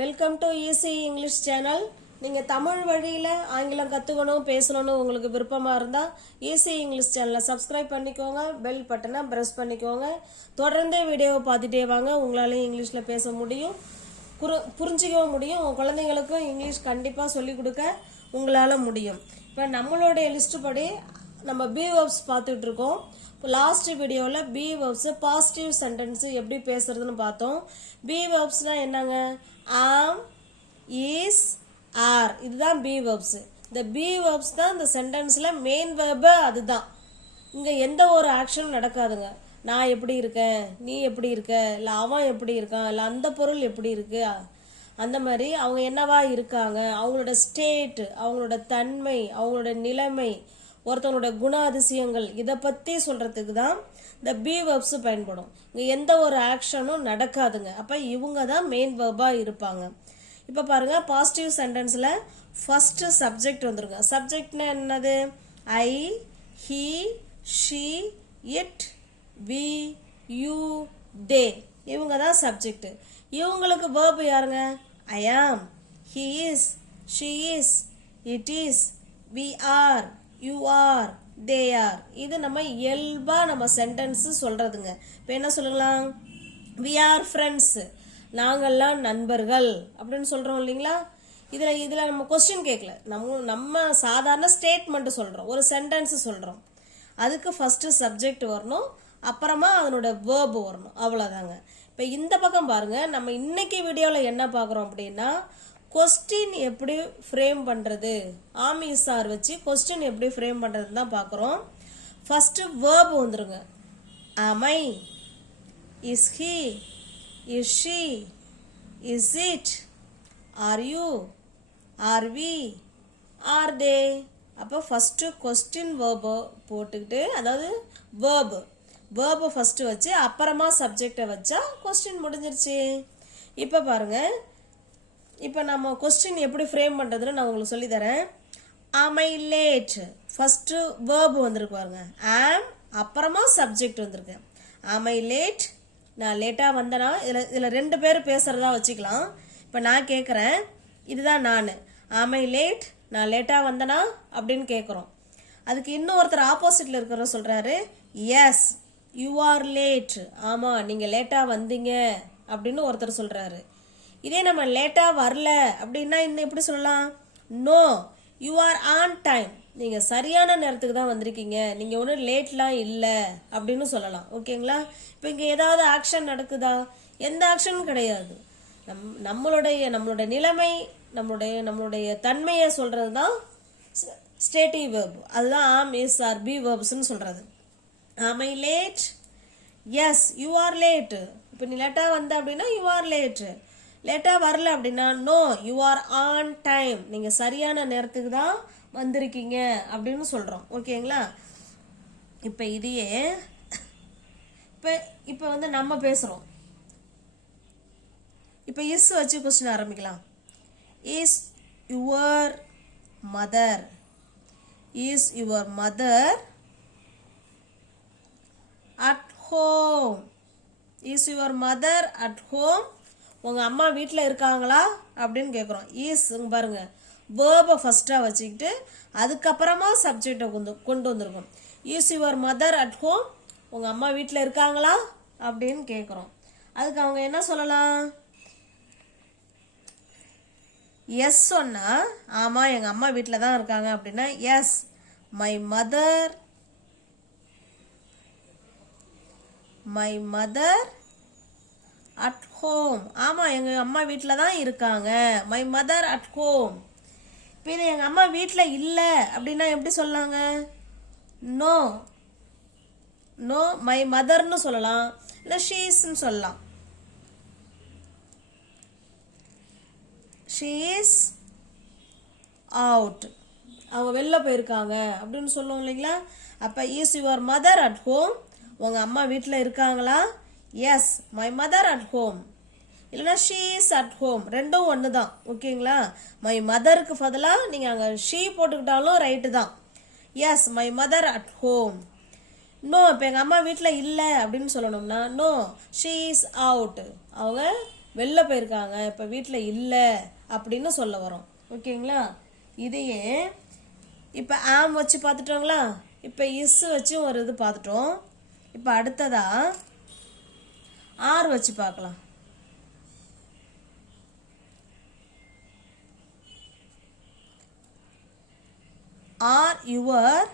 Welcome to easy English channel நீங்கள் தமிழ் வழியில் ஆங்கிலம் கற்றுக்கணும் பேசணும்னு உங்களுக்கு விருப்பமாக இருந்தால் ஈஸி இங்கிலீஷ் சேனலை சப்ஸ்கிரைப் பண்ணிக்கோங்க பெல் பட்டனை ப்ரெஸ் பண்ணிக்கோங்க. தொடர்ந்தே வீடியோவை பார்த்துட்டே வாங்க உங்களாலையும் இங்கிலீஷில் பேச முடியும் புரி புரிஞ்சிக்கவும் முடியும் உங்கள் குழந்தைங்களுக்கும் இங்கிலீஷ் கண்டிப்பாக சொல்லிக் கொடுக்க உங்களால் முடியும். இப்போ நம்மளுடைய லிஸ்ட்டு படி நம்ம பி வேர்ப்ஸ் பார்த்துட்டு இருக்கோம் இப்போ லாஸ்ட் வீடியோவில் பி வேர்ப்ஸ் பாசிட்டிவ் சென்டென்ஸ் எப்படி பேசுறதுன்னு பார்த்தோம். பி வேர்ப்ஸ்னால் என்னங்க? ஆம் இஸ் ஆர் இதுதான் பி வேர்ப்ஸ் இந்த பி வேர்ப்ஸ் தான் இந்த சென்டென்ஸில் மெயின் வேர்பு அதுதான். இங்கே எந்த ஒரு ஆக்ஷனும் நடக்காதுங்க. நான் எப்படி இருக்கேன்? நீ எப்படி இருக்க? இல்லை அவன் எப்படி இருக்கான்? இல்லை அந்த பொருள் எப்படி இருக்கு? அந்த மாதிரி அவங்க என்னவா இருக்காங்க? அவங்களோட ஸ்டேட் அவங்களோட தன்மை அவங்களோட நிலைமை ஒருத்தவங்களோட குணாதிசயங்கள் இதை பற்றி சொல்கிறதுக்கு தான் இந்த பி வேர்ப்ஸ் பயன்படும். இங்கே எந்த ஒரு ஆக்ஷனும் நடக்காதுங்க. அப்போ இவங்க தான் மெயின் வேர்பாக இருப்பாங்க. இப்போ பாருங்க பாசிட்டிவ் சென்டென்ஸில் ஃபஸ்ட்டு சப்ஜெக்ட் வந்துருங்க சப்ஜெக்ட்னா என்னது? I he she it we you they இவங்க தான் சப்ஜெக்ட் இவங்களுக்கு வேர்பு யாருங்க? I am he is she is it is we are you are they are இது நம்ம இயல்பாக நம்ம சென்டென்ஸ் சொல்கிறதுங்க இப்போ என்ன சொல்லலாம்? வி ஆர் ஃப்ரெண்ட்ஸ் நாங்கள்லாம் நண்பர்கள் அப்படின்னு சொல்கிறோம் இல்லைங்களா? இதில் இதில் நம்ம கொஸ்டின் கேட்கல நம்ம நம்ம சாதாரண ஸ்டேட்மெண்ட்டு சொல்கிறோம் ஒரு சென்டென்ஸ் சொல்கிறோம் அதுக்கு ஃபஸ்ட்டு சப்ஜெக்ட் வரணும். அப்புறமா அதனோட வேர்பு வரணும். அவ்வளோதாங்க இப்போ இந்த பக்கம் பாருங்கள் நம்ம இன்னைக்கு வீடியோவில் என்ன பார்க்குறோம் அப்படின்னா கொஸ்டின் எப்படி ஃப்ரேம் பண்ணுறது ஆமி சார் வச்சு கொஸ்டின் எப்படி ஃப்ரேம் பண்ணுறதுன்னு தான் பார்க்குறோம். ஃபஸ்ட்டு வேர்ப் வந்துருங்க. Am I is he is she is it are you are we are they அப்போ ஃபஸ்ட்டு கொஸ்டின் வேர்போ போட்டுக்கிட்டு அதாவது வேர்பு வேர்பை ஃபஸ்ட்டு வச்சு அப்புறமா சப்ஜெக்டை வச்சா கொஸ்டின் முடிஞ்சிருச்சு. இப்போ பாருங்கள் இப்போ நம்ம கொஸ்டின் எப்படி ஃப்ரேம் பண்ணுறதுன்னு நான் உங்களுக்கு சொல்லித்தரேன் அமை லேட் ஃபஸ்ட்டு வேர்பு வந்திருக்கு பாருங்க. ஆம் அப்புறமா சப்ஜெக்ட் வந்திருக்கு. அமை லேட் நான் லேட்டாக வந்தேனா இதில் இதில் ரெண்டு பேர் பேசுகிறதா வச்சுக்கலாம். இப்போ நான் கேட்குறேன் இதுதான் நான். அமை லேட் நான் லேட்டாக வந்தேனா அப்படின்னு கேட்குறோம் அதுக்கு இன்னொருத்தர் ஆப்போசிட்டில் இருக்கிற சொல்கிறாரு எஸ் யூ ஆர் லேட் ஆமாம் நீங்கள் லேட்டாக வந்தீங்க அப்படின்னு ஒருத்தர் சொல்கிறாரு இதே நம்ம லேட்டாக வரல அப்படின்னா இன்னும் எப்படி சொல்லலாம்? No you are on time நீங்கள் சரியான நேரத்துக்கு தான் வந்திருக்கீங்க. நீங்கள் ஒன்றும் லேட்லாம் இல்லை அப்படின்னு சொல்லலாம். ஓகேங்களா இப்போ இங்கே ஏதாவது ஆக்ஷன் நடக்குதா? எந்த ஆக்ஷனும் கிடையாது. நம் நம்மளுடைய நம்மளுடைய நிலைமை நம்மளுடைய நம்மளுடைய தன்மையை சொல்கிறது தான் ஸ்டேட்டிவ் வேர்ப் அதுதான் ஆம் இஸ் ஆர் பி வேர்ப்ஸ்ன்னு சொல்கிறது am I late yes you are late இப்போ நீ லேட்டாக வந்த அப்படின்னா யூ ஆர் லேட்டு லேட்டாக வரல அப்படின்னா no you are on time நீங்கள் சரியான நேரத்துக்கு தான் வந்திருக்கீங்க அப்படின்னு சொல்கிறோம் ஓகேங்களா? இப்போ இதையே இப்போ இப்போ வந்து நம்ம பேசுகிறோம் இப்போ இஸ் வச்சு கொஸ்டின் ஆரம்பிக்கலாம். Is your mother is your mother at home is your mother at home உங்கள் அம்மா வீட்டில் இருக்காங்களா அப்படின்னு கேட்குறோம் ஈஸ் பாருங்கள் வேர்பை ஃபஸ்ட்டாக வச்சுக்கிட்டு அதுக்கப்புறமா சப்ஜெக்டை கொண்டு கொண்டு வந்திருக்கோம். Is your mother at home உங்கள் அம்மா வீட்டில் இருக்காங்களா அப்படின்னு கேட்குறோம் அதுக்கு அவங்க என்ன சொல்லலாம்? எஸ் சொன்னால் ஆமாம் எங்கள் அம்மா வீட்டில் தான் இருக்காங்க அப்படின்னா yes my mother my mother at home ஆமாம் எங்கள் அம்மா வீட்டில் தான் இருக்காங்க. மை மதர் அட் ஹோம் இப்போ இது எங்கள் அம்மா வீட்டில் இல்லை அப்படின்னா எப்படி சொல்லாங்க? நோ நோ மை மதர்னு சொல்லலாம். இல்லை ஷீஸ்ன்னு சொல்லலாம். ஷீஸ் அவுட் அவங்க வெளில போயிருக்காங்க அப்படின்னு சொல்லுவோம் இல்லைங்களா? அப்போ is your mother at home உங்கள் அம்மா வீட்டில் இருக்காங்களா? Yes my mother at home இல்லைனா ஷீ இஸ் அட் ஹோம் ரெண்டும் ஒன்று தான் ஓகேங்களா? மை மதருக்கு பதிலாக நீங்கள் அங்கே ஷீ போட்டுக்கிட்டாலும் ரைட்டு தான். Yes my mother at home no இப்போ எங்கள் அம்மா வீட்டில் இல்லை அப்படின்னு சொல்லணும்னா நோ ஷீ இஸ் அவுட் அவங்க வெளில போயிருக்காங்க இப்போ வீட்டில் இல்லை அப்படின்னு சொல்ல வரோம். ஓகேங்களா? இதையே இப்போ ஆம் வச்சு பார்த்துட்டோங்களா? இப்போ இஸ் வச்சு ஒரு இது பார்த்துட்டோம். இப்போ அடுத்ததாக ஆர் வச்சு பார்க்கலாம். Are your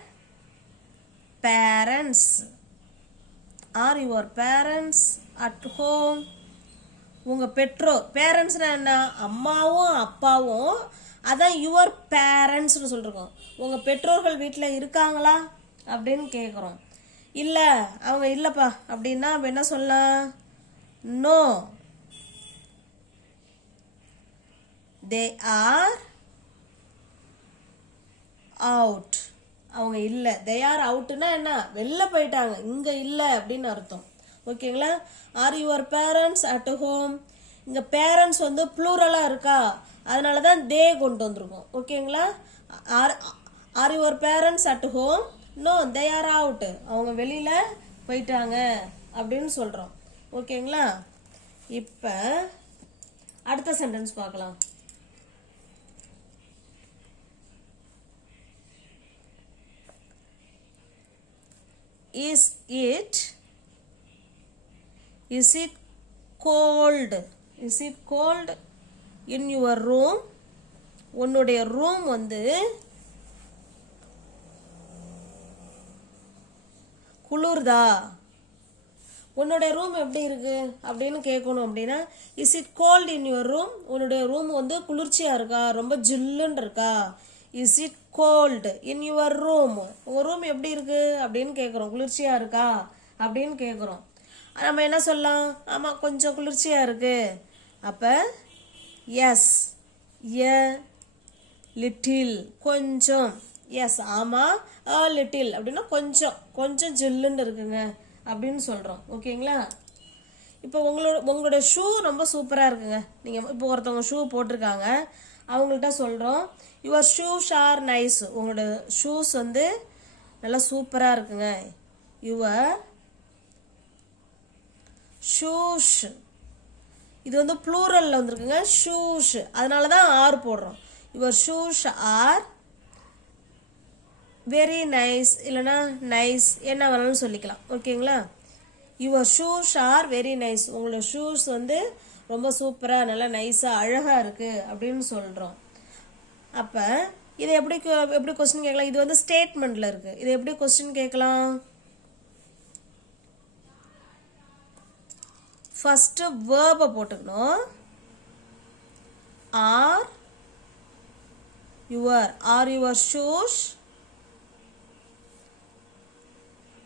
parents are your parents at home உங்கள் பெற்றோர் பேரண்ட்ஸ்னால் என்ன? அம்மாவும் அப்பாவும் அதான் யுவர் பேரண்ட்ஸ்னு சொல்லிருக்கோம். உங்கள் பெற்றோர்கள் வீட்டில் இருக்காங்களா? அப்படின்னு கேட்குறோம் இல்லை அவங்க இல்லைப்பா அப்படின்னா அப்ப என்ன சொல்லலாம்? நோ தே ஆர் அவுட் அவங்க இல்லை. தே ஆர் அவுட்டுனா என்ன? வெளில போயிட்டாங்க. இங்கே இல்லை அப்படின்னு அர்த்தம். ஓகேங்களா? Are your parents at home இங்கே பேரண்ட்ஸ் வந்து ப்ளூரலாக இருக்கா? அதனால தான் தே கொண்டு வந்திருக்கோம். ஓகேங்களா? Are are your parents at home no they are out அவங்க வெளியில் போயிட்டாங்க அப்படின்னு சொல்கிறோம் ஓகேங்களா? இப்போ அடுத்த சென்டென்ஸ் பார்க்கலாம். Is it is it cold is it cold in your room உன்னுடைய ரூம் வந்து குளிர்தா? உன்னுடைய ரூம் எப்படி இருக்கு? அப்படின்னு கேட்கணும் அப்படின்னா is it cold in your room உன்னுடைய ரூம் வந்து குளிர்ச்சியாக இருக்கா? ரொம்ப ஜில்லுன்னு இருக்கா? Is it cold in your room உங்கள் ரூம் எப்படி இருக்கு? அப்படின்னு கேட்குறோம் குளிர்ச்சியாக இருக்கா? அப்படின்னு கேட்குறோம் நம்ம என்ன சொல்லலாம்? ஆமாம் கொஞ்சம் குளிர்ச்சியாக இருக்கு. அப்போ எஸ் எ லிட்டில் கொஞ்சம். எஸ் ஆமாம் லிட்டில் அப்படின்னா கொஞ்சம். கொஞ்சம் ஜில்லுன்னு இருக்குங்க. அப்படின்னு சொல்கிறோம் ஓகேங்களா? இப்போ உங்களோட உங்களோட ஷூ ரொம்ப சூப்பராக இருக்குங்க. நீங்கள் இப்போ ஒருத்தவங்க ஷூ போட்டிருக்காங்க. அவங்கள்ட்ட சொல்கிறோம் யுவர் ஷூஸ் ஆர் நைஸ் உங்களோட ஷூஸ் வந்து நல்லா சூப்பராக இருக்குங்க. யுவர் ஷூஷ் இது வந்து ப்ளூரலில் வந்திருக்குங்க. ஷூஷ் அதனால தான் ஆர் போடுறோம். Your shoes are very nice இல்லைனா நைஸ் என்ன வேணாலும் சொல்லிக்கலாம். ஓகேங்களா your shoes are very nice உங்களோட ஷூஸ் வந்து ரொம்ப சூப்பராக நல்லா நைஸாக அழகாக இருக்குது அப்படின்னு சொல்கிறோம் அப்போ இதை எப்படி எப்படி கொஸ்டின் கேட்கலாம்? இது வந்து ஸ்டேட்மெண்ட்டில் இருக்குது இதை எப்படி கொஸ்டின் கேட்கலாம்? ஃபஸ்ட்டு வேர்பை போட்டுக்கணும். Are your are your shoes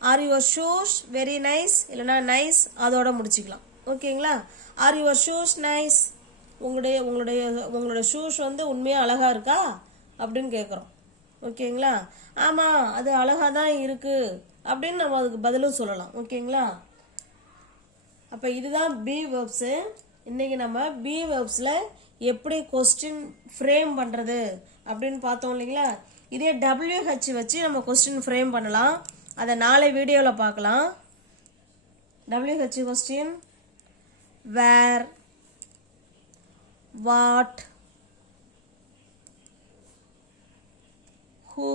are your shoes very nice இல்லைனா நைஸ் அதோட முடிச்சுக்கலாம். ஓகேங்களா? ஆர் யுவர் ஷூஸ் நைஸ் உங்களுடைய உங்களுடைய உங்களோட ஷூஸ் வந்து உண்மையாக அழகாக இருக்கா? அப்படின்னு கேட்குறோம் ஓகேங்களா? ஆமாம் அது அழகாக தான் இருக்குது அப்படின்னு நம்ம அதுக்கு பதிலும் சொல்லலாம். ஓகேங்களா? அப்போ இதுதான் பி வேர்ப்ஸு இன்றைக்கி நம்ம பி வேர்ப்ஸில் எப்படி கொஸ்டின் ஃப்ரேம் பண்ணுறது அப்படின்னு பார்த்தோம் இல்லைங்களா? இதே டபிள்யூஹெச் வச்சு நம்ம கொஸ்டின் ஃப்ரேம் பண்ணலாம். அதை நாளை வீடியோவில் பார்க்கலாம். WH question where what who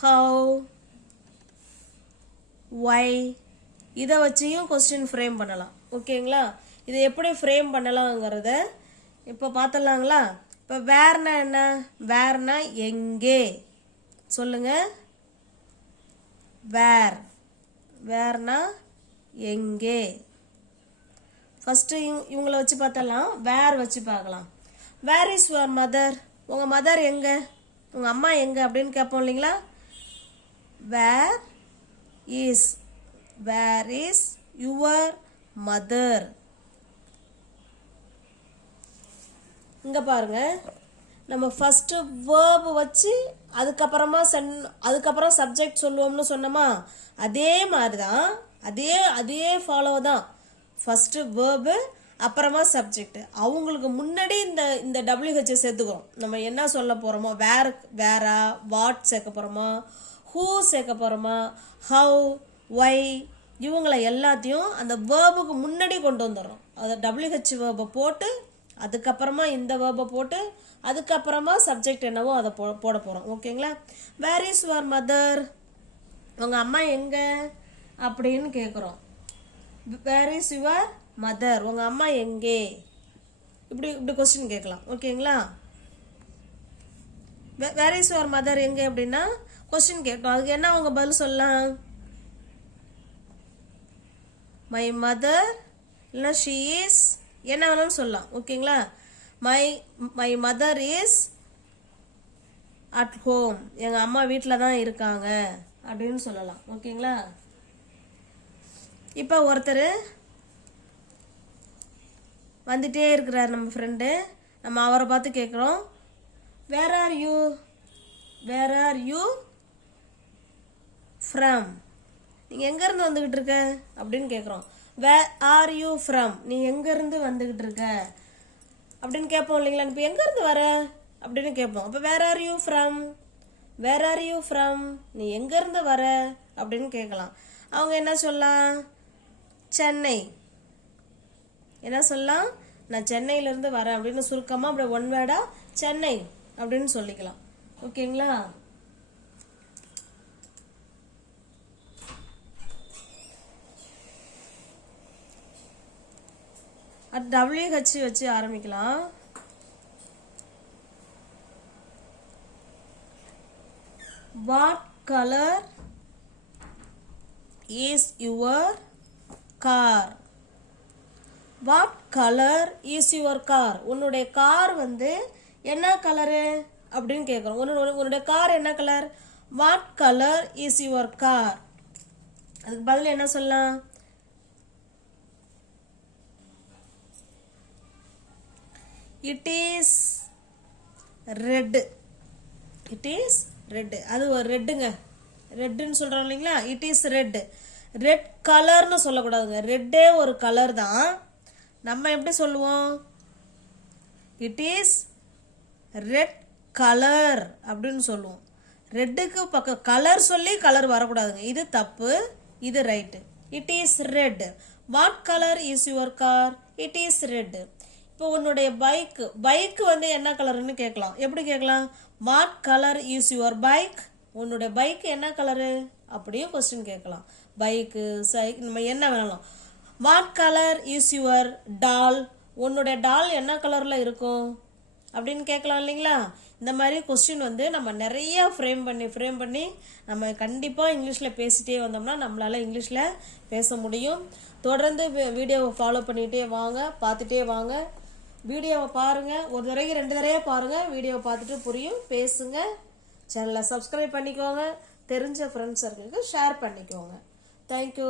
how why இதை வச்சியும் கொஸ்டின் ஃப்ரேம் பண்ணலாம். ஓகேங்களா இதை எப்படி ஃப்ரேம் பண்ணலாங்கிறத இப்போ பார்த்துடலாங்களா? இப்போ வேர்னா என்ன? வேர்னா எங்கே? சொல்லுங்க. வேர். வேர்னா எங்கே? ஃபஸ்ட்டு இவங்கள வச்சு பார்த்தலாம். வேர் வச்சு பார்க்கலாம். Where is your mother. உங்கள் மதர் எங்கே? உங்கள் அம்மா எங்கே அப்படின்னு கேட்போம் இல்லைங்களா? Where is where is your mother. இங்கே பாருங்க. நம்ம ஃபஸ்ட்டு வேர்பு வச்சு அதுக்கப்புறமா சென் அதுக்கப்புறம் சப்ஜெக்ட் சொல்லுவோம்னு சொன்னோமா? அதே மாதிரி தான் அதே அதே ஃபாலோ தான். ஃபஸ்ட்டு வேர்பு அப்புறமா சப்ஜெக்ட் அவங்களுக்கு முன்னாடி இந்த இந்த டபிள்யூஹெச்சை சேர்த்துக்கிறோம் நம்ம என்ன சொல்ல போகிறோமோ வேர் வேரா வாட் சேர்க்க போறோமா ஹூ சேர்க்க போகிறோமா ஹவு ஒய் இவங்களை எல்லாத்தையும் அந்த வேர்புக்கு முன்னாடி கொண்டு வந்துடுறோம். அதை டபிள்யூஹெச் வேர்பை போட்டு அதுக்கப்புறமா இந்த வேர்பை போட்டு அதுக்கப்புறமா சப்ஜெக்ட் என்னவோ அதை போ போட போகிறோம் ஓகேங்களா வேர் இஸ் யுவர் மதர் உங்கள் அம்மா எங்கே? அப்படின்னு கேட்குறோம் வேர் இஸ் யுவர் மதர் உங்கள் அம்மா எங்கே? இப்படி இப்படி கொஸ்டின் கேட்கலாம். ஓகேங்களா வேர் இஸ் யுவர் மதர் எங்கே அப்படின்னா கொஸ்டின் கேட்டோம். அதுக்கு என்ன அவங்க பதில் சொல்லலாம்? மை மதர் இல்லைன்னா ஷீ இஸ் என்ன வேணாலும் சொல்லலாம் ஓகேங்களா? My my mother is at home எங்கள் அம்மா வீட்டில் தான் இருக்காங்க அப்படின்னு சொல்லலாம் ஓகேங்களா? இப்போ ஒருத்தர் வந்துட்டே இருக்கிறார் நம்ம ஃப்ரெண்டு நம்ம அவரை பார்த்து கேட்குறோம் where are you where are you from நீங்கள் எங்கேருந்து வந்துக்கிட்டு இருக்க? அப்படின்னு கேட்குறோம் வே ஆர் யூ ஃப்ரம் நீ எங்கேருந்து வந்துக்கிட்டு இருக்க? அப்படின்னு கேட்போம் இல்லைங்களா? இப்போ எங்கேருந்து வர? அப்படின்னு கேட்போம். அப்போ where are you from where are you from நீ எங்கேருந்து வர? அப்படின்னு கேட்கலாம். அவங்க என்ன சொல்லலாம்? சென்னை. என்ன சொல்லலாம்? நான் சென்னையிலேருந்து வரேன் அப்படின்னு சுருக்கமாக அப்படி ஒன் வேர்டாக சென்னை அப்படின்னு சொல்லிக்கலாம். ஓகேங்களா? அது டபிள்யூஹெச் வச்சு ஆரம்பிக்கலாம். What colour is your car what colour is your car உன்னுடைய கார் வந்து என்ன கலரு அப்படின்னு கேட்குறோம் உன்னோட உன்னுடைய கார் என்ன colour what colour is your car அதுக்கு பதில் என்ன சொல்லலாம்? It is red it is red அது ஒரு ரெட்டுங்க ரெட்டுன்னு சொல்கிறோம் இல்லைங்களா? இட் இஸ் ரெட் ரெட் கலர்னு சொல்லக்கூடாதுங்க. ரெட்டே ஒரு கலர் தான். நம்ம எப்படி சொல்லுவோம்? இட் இஸ் ரெட் கலர் அப்படின்னு சொல்லுவோம். ரெட்டுக்கு பக்கம் கலர் சொல்லி கலர் வரக்கூடாதுங்க. இது தப்பு இது right it is red what colour is your car it is red இப்போ உன்னுடைய பைக்கு பைக்கு வந்து என்ன கலருன்னு கேட்கலாம். எப்படி கேட்கலாம்? What colour is your bike உன்னுடைய பைக் என்ன கலரு அப்படியும் கொஸ்டின் கேட்கலாம். பைக்கு சைக் நம்ம என்ன வேணாலும். What colour is your doll உன்னுடைய டால் என்ன கலரில் இருக்கும்? அப்படின்னு கேட்கலாம் இல்லைங்களா? இந்த மாதிரி கொஸ்டின் வந்து நம்ம நிறைய ஃப்ரேம் பண்ணி ஃப்ரேம் பண்ணி நம்ம கண்டிப்பாக இங்கிலீஷில் பேசிட்டே வந்தோம்னா நம்மளால் இங்கிலீஷில் பேச முடியும். தொடர்ந்து வீடியோவை ஃபாலோ பண்ணிகிட்டே வாங்க பார்த்துட்டே வாங்க. வீடியோவை பாருங்கள் ஒரு தடவைக்கு ரெண்டு தடவையாக பாருங்கள் வீடியோவை பார்த்துட்டு புரியும் பேசுங்க. சேனலை சப்ஸ்கிரைப் பண்ணிக்கோங்க. தெரிஞ்ச ஃப்ரெண்ட்ஸ் சர்க்கிளுக்கு ஷேர் பண்ணிக்கோங்க. Thank you